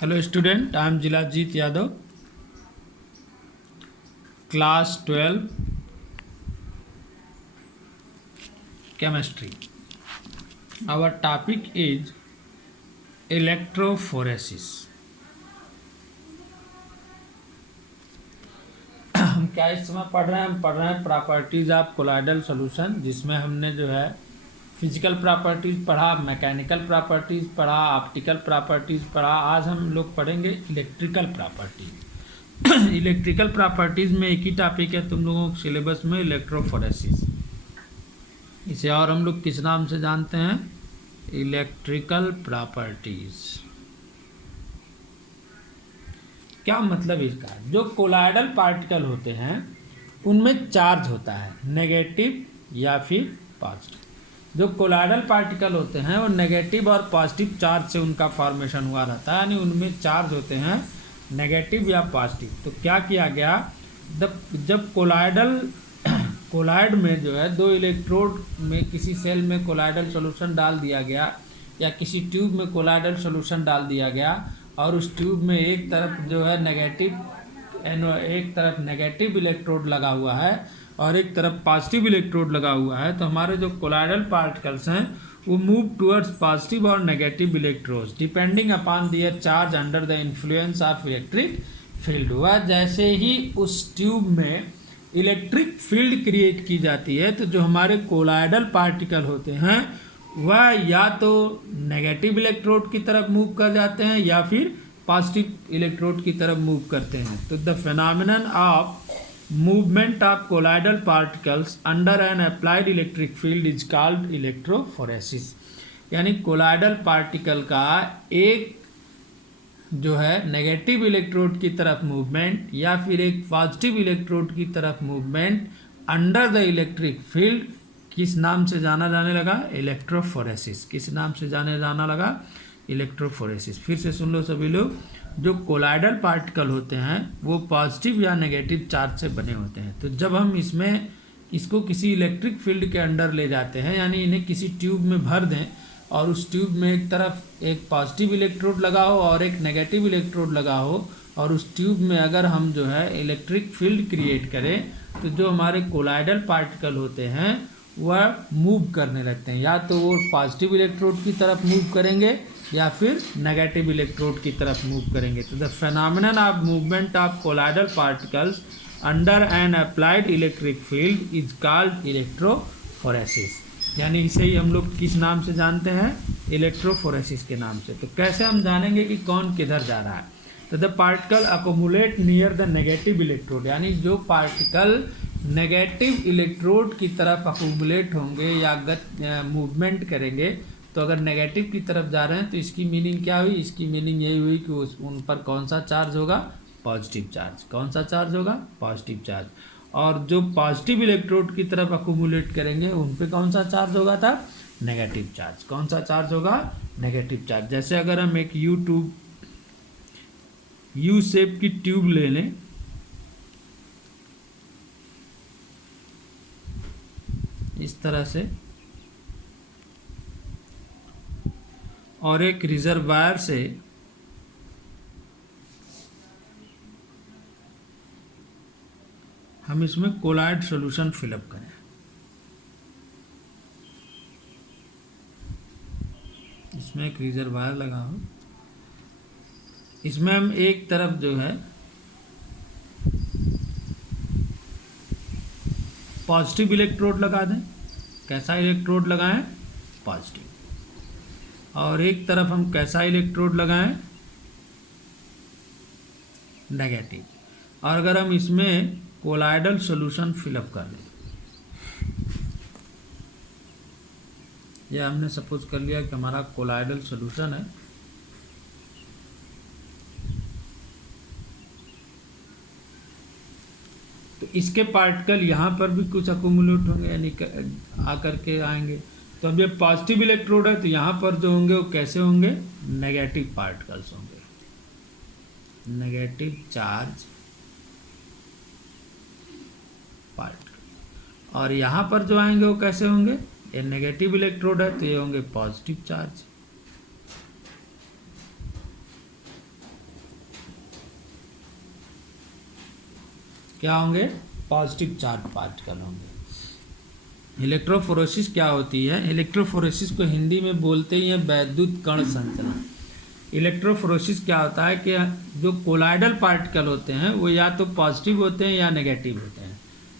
Hello student, I am Jilajit Yadav, class 12, chemistry. Our topic is electrophoresis. हम क्या इस समय पढ़ रहे हैं? हम पढ़ रहे हैं प्रॉपर्टीज ऑफ कोलाइडल सॉल्यूशन, जिसमें हमने जो है फिजिकल प्रॉपर्टीज पढ़ा, मैकेनिकल प्रॉपर्टीज पढ़ा, ऑप्टिकल प्रॉपर्टीज पढ़ा। आज हम लोग पढ़ेंगे इलेक्ट्रिकल प्रॉपर्टीज। इलेक्ट्रिकल प्रॉपर्टीज में एक ही टॉपिक है तुम लोगों के सिलेबस में, इलेक्ट्रोफोरेसिस। इसे और हम लोग किस नाम से जानते हैं? Electrical properties. क्या मतलब इसका? जो कोलाइडल पार्टिकल होते हैं उनमें चार्ज होता है, नेगेटिव या फिर पॉजिटिव। जो कोलाइडल पार्टिकल होते हैं वो नेगेटिव और पॉजिटिव चार्ज से उनका फॉर्मेशन हुआ रहता है, यानी उनमें चार्ज होते हैं नेगेटिव या पॉजिटिव। तो क्या किया गया, जब कोलाइड में जो है दो इलेक्ट्रोड में किसी सेल में कोलाइडल सॉल्यूशन डाल दिया गया या किसी ट्यूब में कोलाइडल सॉल्यूशन डाल दिया गया और उस ट्यूब में एक तरफ जो है एक तरफ नेगेटिव इलेक्ट्रोड लगा हुआ है और एक तरफ पॉजिटिव इलेक्ट्रोड लगा हुआ है, तो हमारे जो कोलाइडल पार्टिकल्स हैं वो मूव टुवर्ड्स पॉजिटिव और negative electrodes depending upon their charge under the influence of electric field. हुआ जैसे ही उस ट्यूब में इलेक्ट्रिक फील्ड क्रिएट की जाती है, तो जो हमारे कोलाइडल पार्टिकल होते हैं वह या तो नेगेटिव इलेक्ट्रोड की तरफ मूव कर जाते हैं या फिर पॉजिटिव इलेक्ट्रोड की तरफ मूव करते हैं। तो the phenomenon of movement of colloidal particles under N applied electric field is called electrophoresis. यानी कोलाइडल पार्टिकल का एक जो है नेगेटिव इलेक्ट्रोड की तरफ मूवमेंट या फिर एक पॉजिटिव इलेक्ट्रोड की तरफ movement under the electric field किस नाम से जाना जाने लगा? इलेक्ट्रोफोरेसिस। किस नाम से जाना लगा? इलेक्ट्रोफोरेसिस। फिर से सुन लो सभी लोग, जो कोलाइडल पार्टिकल होते हैं वो पॉजिटिव या नेगेटिव चार्ज से बने होते हैं। तो जब हम इसको किसी इलेक्ट्रिक फील्ड के अंडर ले जाते हैं, यानी इन्हें किसी ट्यूब में भर दें और उस ट्यूब में एक तरफ एक पॉजिटिव इलेक्ट्रोड लगा हो और एक नेगेटिव इलेक्ट्रोड लगा हो, और उस ट्यूब में अगर हम जो है इलेक्ट्रिक फील्ड क्रिएट करें, तो जो हमारे कोलाइडल पार्टिकल होते हैं वह मूव करने लगते हैं। या तो वो पॉजिटिव इलेक्ट्रोड की तरफ मूव करेंगे या फिर नेगेटिव इलेक्ट्रोड की तरफ मूव करेंगे। तो the phenomenon of movement of colloidal particles under N applied electric field is called electrophoresis. यानी इसे ही हम लोग किस नाम से जानते हैं? इलेक्ट्रोफोरेसिस के नाम से। तो कैसे हम जानेंगे कि कौन किधर जा रहा है? तो the particle accumulate near the negative electrode, यानी जो पार्टिकल नेगेटिव इलेक्ट्रोड की तरफ अकोमुलेट होंगे या मूवमेंट करेंगे, तो अगर नेगेटिव की तरफ जा रहे हैं तो इसकी मीनिंग क्या हुई? इसकी मीनिंग यही हुई कि उन पर कौन सा चार्ज होगा? Positive charge. कौन सा चार्ज होगा? Positive charge. और जो पॉजिटिव इलेक्ट्रोड की तरफ अकोमुलेट करेंगे उन पे कौन सा चार्ज होगा था? Negative charge. कौन सा चार्ज होगा? Negative charge. जैसे अगर हम एक यू शेप की ट्यूब ले लें, इस तरह से, और एक रिजर्वायर से हम इसमें कोलाइड सॉल्यूशन फिलअप करें। इसमें एक रिजर्वायर लगा हो, इसमें हम एक तरफ जो है पॉजिटिव इलेक्ट्रोड लगा दें। कैसा इलेक्ट्रोड लगाएं? पॉजिटिव। और एक तरफ हम कैसा इलेक्ट्रोड लगाएं? नेगेटिव। और अगर हम इसमें कोलाइडल सॉल्यूशन फिलअप कर लें, यह हमने सपोज कर लिया कि हमारा कोलाइडल सॉल्यूशन है, तो इसके पार्टिकल यहाँ पर भी कुछ अकोमुलेट होंगे, यानी आकर के आएंगे। तो अब ये पॉजिटिव इलेक्ट्रोड है, तो यहाँ पर जो होंगे वो कैसे होंगे? नेगेटिव पार्टिकल्स होंगे, नेगेटिव चार्ज पार्टिकल। और यहाँ पर जो आएंगे वो कैसे होंगे? ये नेगेटिव इलेक्ट्रोड है तो ये होंगे पॉजिटिव चार्ज। क्या होंगे, पॉजिटिव चार्ज पार्टिकल होंगे। इलेक्ट्रोफोरेसिस क्या होती है, इलेक्ट्रोफोरेसिस को हिंदी में बोलते ही हैं वैद्युत कण संचलन। इलेक्ट्रोफोरेसिस क्या होता है कि जो कोलाइडल पार्टिकल होते हैं वो या तो पॉजिटिव होते हैं या नेगेटिव होते हैं।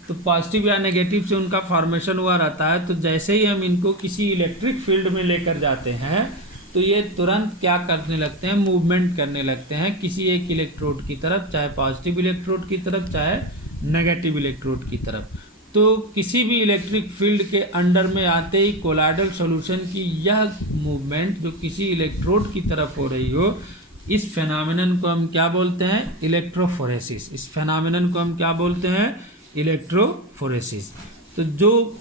तो पॉजिटिव या नेगेटिव से उनका फॉर्मेशन हुआ रहता है। तो जैसे ही हम इनको किसी इलेक्ट्रिक फील्ड में लेकर जाते हैं तो ये तुरंत क्या करने लगते हैं, मूवमेंट करने लगते हैं किसी एक इलेक्ट्रोड की तरफ, चाहे पॉजिटिव इलेक्ट्रोड की तरफ चाहे नेगेटिव इलेक्ट्रोड की तरफ। तो किसी भी इलेक्ट्रिक फील्ड के अंडर में आते ही कोलाइडल सॉल्यूशन की यह मूवमेंट जो किसी इलेक्ट्रोड की तरफ हो रही हो, इस फेनोमेनन को हम क्या बोलते हैं, इलेक्ट्रोफोरेसिस। इस फेनोमेनन को हम क्या बोलते हैं, इलेक्ट्रोफोरेसिस। तो जो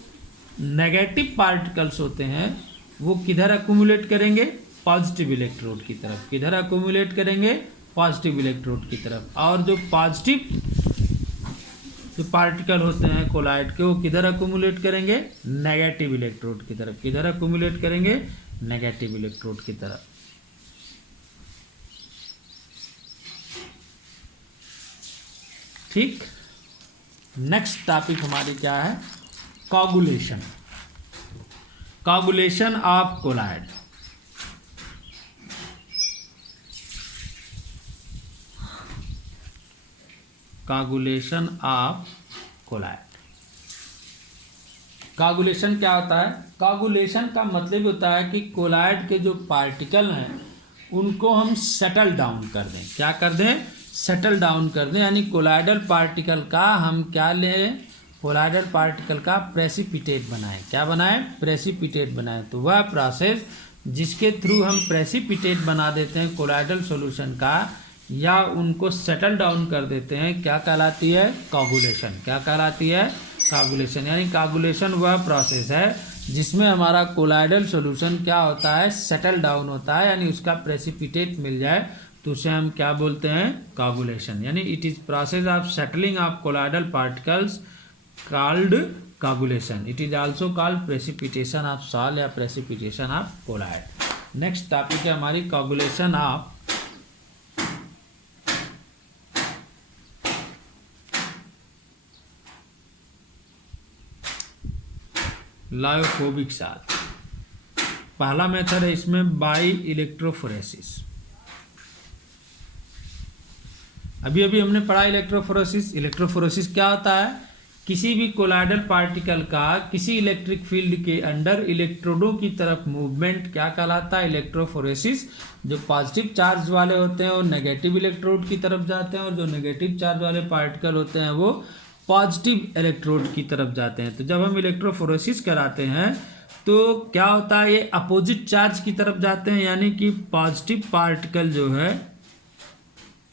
नेगेटिव पार्टिकल्स होते हैं वो किधर अक्यूमुलेट करेंगे, पॉजिटिव इलेक्ट्रोड की तरफ। किधर अक्यूमुलेट करेंगे, पॉजिटिव इलेक्ट्रोड की तरफ। और जो पॉजिटिव जो पार्टिकल होते हैं कोलाइड के, वो किधर अक्यूमुलेट करेंगे, नेगेटिव इलेक्ट्रोड की तरफ। किधर अक्यूमुलेट करेंगे, नेगेटिव इलेक्ट्रोड की तरफ। ठीक। नेक्स्ट टॉपिक हमारी क्या है, coagulation. Coagulation of colloid. Coagulation of colloid. Coagulation क्या होता है, कोगुलेशन का मतलब होता है कि कोलाइड के जो पार्टिकल हैं उनको हम सेटल डाउन कर दें। क्या कर दें, सेटल डाउन कर दें। यानी कोलाइडल पार्टिकल का हम क्या लें, कोलाइडल पार्टिकल का प्रेसिपिटेट बनाएं। क्या बनाएं, प्रेसिपिटेट बनाएं। तो वह प्रोसेस जिसके थ्रू हम प्रेसिपिटेट बना देते हैं कोलाइडल सॉल्यूशन का, या उनको सेटल डाउन कर देते हैं, क्या कहलाती है, कोगुलेशन। क्या कहलाती है, कोगुलेशन। यानी कोगुलेशन वह प्रोसेस है जिसमें हमारा कोलाइडल सॉल्यूशन क्या होता है, सेटल डाउन होता है, यानी उसका प्रेसिपिटेट मिल जाए, तो उसे हम क्या बोलते हैं, कोगुलेशन। यानी it is process of settling of colloidal particles called coagulation. It is also called precipitation of salt या precipitation of colloid. Next topic है हमारी कोगुलेशन ऑफ लायोफोबिक सॉल्ट। पहला मेथड है इसमें बाई इलेक्ट्रोफोरेसिस। अभी अभी हमने पढ़ा इलेक्ट्रोफोरेसिस। इलेक्ट्रोफोरेसिस क्या होता है, किसी भी कोलाइडल पार्टिकल का किसी इलेक्ट्रिक फील्ड के अंडर इलेक्ट्रोडों की तरफ मूवमेंट क्या कहलाता है, इलेक्ट्रोफोरेसिस। जो पॉजिटिव चार्ज वाले होते हैं वो नेगेटिव इलेक्ट्रोड की तरफ जाते हैं, और जो नेगेटिव चार्ज वाले पार्टिकल होते हैं वो पॉजिटिव इलेक्ट्रोड की तरफ जाते हैं। तो जब हम इलेक्ट्रोफोरेसिस कराते हैं तो क्या होता है, ये अपोजिट चार्ज की तरफ जाते हैं, यानी कि पॉजिटिव पार्टिकल जो है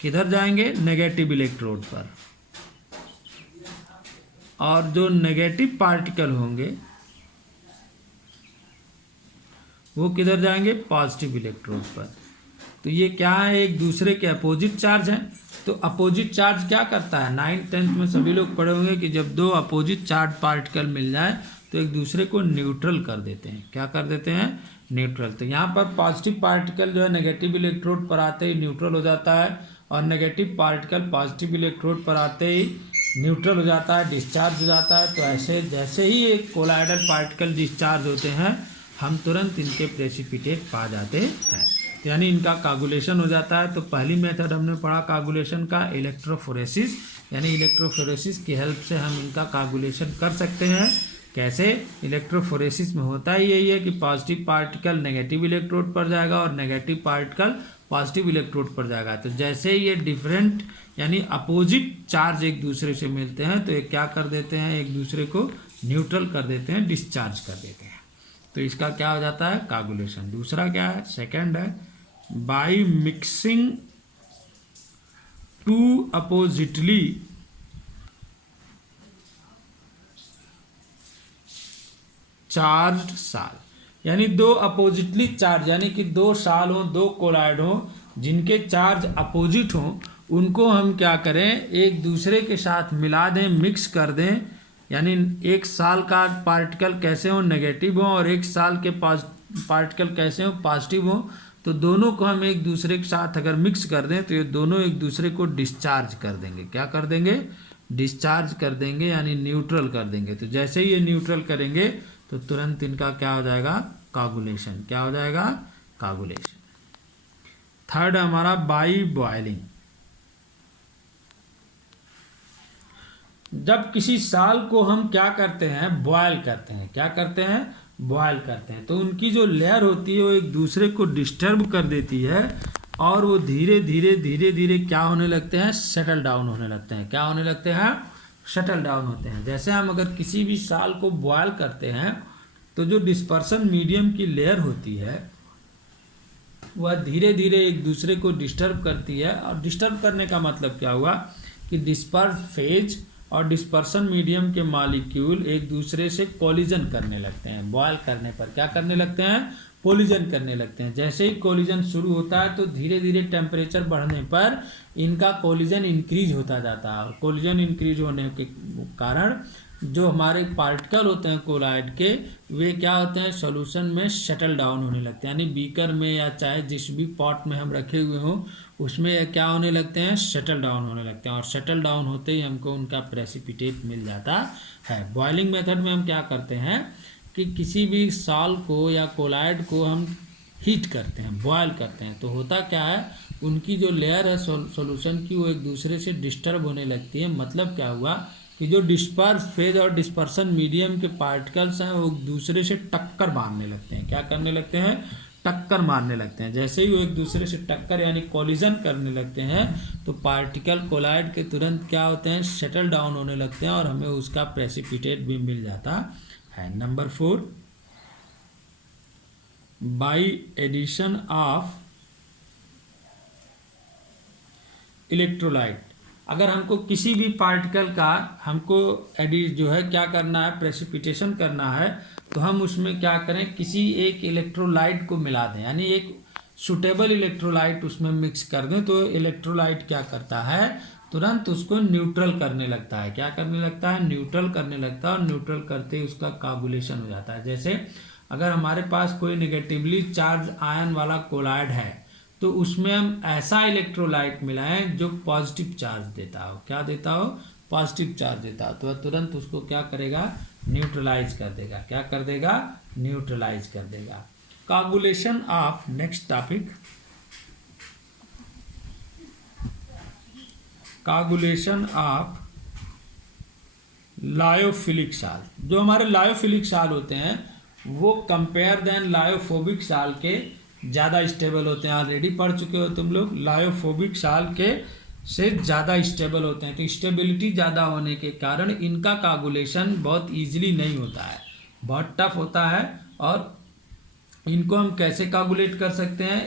किधर जाएंगे, नेगेटिव इलेक्ट्रोड पर, और जो नेगेटिव पार्टिकल होंगे वो किधर जाएंगे, पॉजिटिव इलेक्ट्रोड पर। तो ये क्या है, एक दूसरे के अपोजिट चार्ज हैं। तो अपोजिट चार्ज क्या करता है, 9th 10th में सभी लोग पढ़े होंगे कि जब दो अपोजिट चार्ज पार्टिकल मिल जाए तो एक दूसरे को न्यूट्रल कर देते हैं। क्या कर देते हैं, न्यूट्रल। तो यहाँ पर पॉजिटिव पार्टिकल जो है नेगेटिव इलेक्ट्रोड पर आते ही न्यूट्रल हो जाता है, और नेगेटिव पार्टिकल पॉजिटिव इलेक्ट्रोड पर आते ही न्यूट्रल हो जाता है, डिस्चार्ज हो जाता है। तो ऐसे जैसे ही एक कोलाइडल पार्टिकल डिस्चार्ज होते हैं हम तुरंत इनके प्रेसिपिटेट पा जाते हैं, यानी इनका कोगुलेशन हो जाता है। तो पहली मेथड हमने पढ़ा कोगुलेशन का, इलेक्ट्रोफोरेसिस। यानी इलेक्ट्रोफोरेसिस की हेल्प से हम इनका कोगुलेशन कर सकते हैं। कैसे, इलेक्ट्रोफोरेसिस में होता ही यही है कि पॉजिटिव पार्टिकल नेगेटिव इलेक्ट्रोड पर जाएगा और नेगेटिव पार्टिकल पॉजिटिव इलेक्ट्रोड पर जाएगा। तो जैसे ही ये डिफरेंट यानी अपोजिट चार्ज एक दूसरे से मिलते हैं तो ये क्या कर देते हैं, एक दूसरे को न्यूट्रल कर देते हैं, डिस्चार्ज कर देते हैं। तो इसका क्या हो जाता है, कोगुलेशन। दूसरा क्या है, सेकंड है by mixing two oppositely charged साल। यानी दो अपोजिटली चार्ज, यानी कि दो साल हो, दो कोलाइड हो जिनके चार्ज अपोजिट हो, उनको हम क्या करें, एक दूसरे के साथ मिला दें, मिक्स कर दें। यानी एक साल का पार्टिकल कैसे हो, नेगेटिव हो, और एक साल के पार्टिकल कैसे हो, पॉजिटिव हो। तो दोनों को हम एक दूसरे के साथ अगर मिक्स कर दें तो ये दोनों एक दूसरे को डिस्चार्ज कर देंगे। क्या कर देंगे, डिस्चार्ज कर देंगे यानी न्यूट्रल कर देंगे। तो जैसे ही ये न्यूट्रल करेंगे तो तुरंत इनका क्या हो जाएगा, कागुलेशन। क्या हो जाएगा, कागुलेशन। थर्ड हमारा बाई बॉयलिंग। जब किसी साल को हम क्या करते हैं, बॉयल करते हैं। क्या करते हैं, बॉयल करते हैं, तो उनकी जो लेयर होती है वो एक दूसरे को डिस्टर्ब कर देती है और वो धीरे धीरे धीरे धीरे क्या होने लगते हैं, सेटल डाउन होने लगते हैं। क्या होने लगते हैं, शटल डाउन होते हैं। जैसे हम अगर किसी भी साल को बॉयल करते हैं तो जो डिस्पर्सन मीडियम की लेयर होती है वह धीरे धीरे एक दूसरे को डिस्टर्ब करती है। और डिस्टर्ब करने का मतलब क्या हुआ कि डिस्पर्स फेज और डिस्पर्सन मीडियम के मॉलिक्यूल एक दूसरे से कोलिजन करने लगते हैं। बॉयल करने पर क्या करने लगते हैं, कोलिजन करने लगते हैं। जैसे ही कोलिजन शुरू होता है तो धीरे धीरे टेम्परेचर बढ़ने पर इनका कोलिजन इंक्रीज होता जाता है। और कोलिजन इंक्रीज होने के कारण जो हमारे पार्टिकल होते हैं कोलाइड के, वे क्या होते हैं, सॉल्यूशन में शटल डाउन होने लगते हैं। यानी बीकर में या चाहे जिस भी पॉट में हम रखे हुए हों उसमें क्या होने लगते हैं, शटल डाउन होने लगते हैं। और शटल डाउन होते ही हमको उनका प्रेसिपिटेट मिल जाता है। बॉइलिंग मेथड में हम क्या करते हैं कि किसी भी सॉल को या कोलाइड को हम हीट करते हैं, बॉयल करते हैं, तो होता क्या है, उनकी जो लेयर है सॉल्यूशन की वो एक दूसरे से डिस्टर्ब होने लगती है। मतलब क्या हुआ कि जो डिस्पर्स फेज और डिस्पर्सन मीडियम के पार्टिकल्स हैं वो एक दूसरे से टक्कर मारने लगते हैं। क्या करने लगते हैं, टक्कर मारने लगते हैं। जैसे ही वो एक दूसरे से टक्कर यानी कोलिजन करने लगते हैं तो पार्टिकल कोलाइड के तुरंत क्या होते हैं, शटल डाउन होने लगते हैं और हमें उसका प्रेसिपिटेट भी मिल जाता है। Number 4, by addition of electrolyte. अगर हमको किसी भी पार्टिकल का हमको एडिट जो है क्या करना है, प्रेसिपिटेशन करना है, तो हम उसमें क्या करें, किसी एक इलेक्ट्रोलाइट को मिला दें, यानी एक सुटेबल इलेक्ट्रोलाइट उसमें मिक्स कर दें। तो इलेक्ट्रोलाइट क्या करता है, तुरंत उसको न्यूट्रल करने लगता है। क्या करने लगता है, न्यूट्रल करने लगता है। और न्यूट्रल करते ही उसका कागुलेशन हो जाता है। जैसे अगर हमारे पास कोई नेगेटिवली चार्ज आयन वाला कोलाइड है तो उसमें हम ऐसा इलेक्ट्रोलाइट मिलाएं जो पॉजिटिव चार्ज देता हो। क्या देता हो, पॉजिटिव चार्ज देता हो। तो वह तुरंत उसको क्या करेगा, न्यूट्रलाइज कर देगा। क्या कर देगा, न्यूट्रलाइज कर देगा। Coagulation of, next topic, coagulation of lyophilic salt. जो हमारे लायोफिलिक साल्ट होते हैं वो कंपेयर देन लायोफोबिक साल्ट के ज़्यादा स्टेबल होते हैं। ऑलरेडी पढ़ चुके हो तुम लोग, लायोफोबिक साल्ट के से ज़्यादा स्टेबल होते हैं। तो स्टेबिलिटी ज़्यादा होने के कारण इनका कागुलेशन बहुत ईजिली नहीं होता है, बहुत टफ होता है। और इनको हम कैसे कागुलेट कर सकते हैं,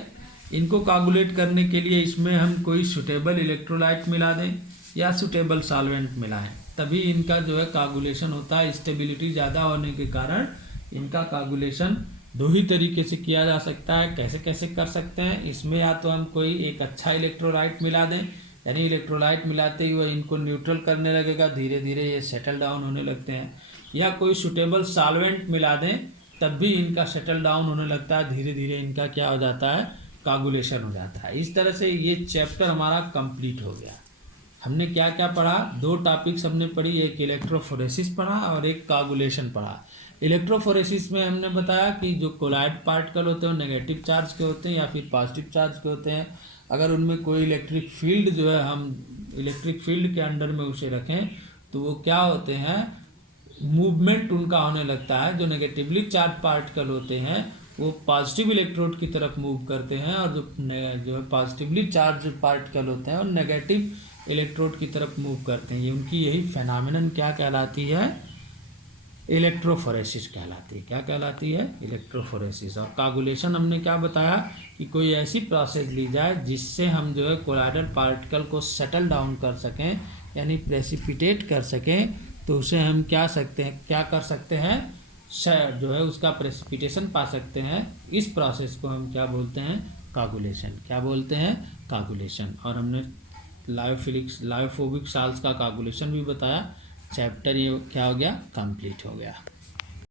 इनको कागुलेट करने के लिए इसमें हम कोई सुटेबल इलेक्ट्रोलाइट मिला दें या सुटेबल सॉल्वेंट मिलाएं, तभी इनका जो है कागुलेशन होता है। स्टेबिलिटी ज़्यादा होने के कारण इनका कागुलेशन दो ही तरीके से किया जा सकता है। कैसे कैसे कर सकते हैं, इसमें या तो हम कोई एक अच्छा इलेक्ट्रोलाइट मिला दें, यानी इलेक्ट्रोलाइट मिलाते ही वह इनको न्यूट्रल करने लगेगा, धीरे धीरे ये सेटल डाउन होने लगते हैं। या कोई सुटेबल सॉल्वेंट मिला दें तब भी इनका सेटल डाउन होने लगता है, धीरे धीरे इनका क्या हो जाता है, कागुलेशन हो जाता है। इस तरह से ये चैप्टर हमारा कंप्लीट हो गया। हमने क्या क्या पढ़ा, दो टॉपिक्स हमने पढ़ी, एक इलेक्ट्रोफोरेसिस पढ़ा और एक कागुलेशन पढ़ा। इलेक्ट्रोफोरेसिस में हमने बताया कि जो कोलाइड पार्टिकल होते हैं वो नेगेटिव चार्ज के होते हैं या फिर पॉजिटिव चार्ज के होते हैं। अगर उनमें कोई इलेक्ट्रिक फील्ड जो है, हम इलेक्ट्रिक फील्ड के अंडर में उसे रखें तो वो क्या होते हैं, मूवमेंट उनका होने लगता है। जो नेगेटिवली चार्ज पार्टिकल होते हैं वो पॉजिटिव इलेक्ट्रोड की तरफ मूव करते हैं और जो पॉजिटिवली चार्ज पार्टिकल होते हैं और नेगेटिव इलेक्ट्रोड की तरफ मूव करते हैं। ये उनकी यही फेनोमेनन क्या कहलाती है, इलेक्ट्रोफोरेसिस कहलाती है। क्या कहलाती है, इलेक्ट्रोफोरेसिस। और कागुलेशन हमने क्या बताया कि कोई ऐसी प्रोसेस ली जाए जिससे हम जो है कोलाइडल पार्टिकल को सेटल डाउन कर सकें, यानी प्रेसिपिटेट कर सकें। तो उसे हम क्या कर सकते हैं, जो है उसका प्रेसिपिटेशन पा सकते हैं। इस प्रोसेस को हम क्या बोलते हैं, कागुलेशन। क्या बोलते हैं, कागुलेशन। और हमने लायोफोबिक साल्ट्स का कागुलेशन भी बताया। चैप्टर ये क्या हो गया, कंप्लीट हो गया।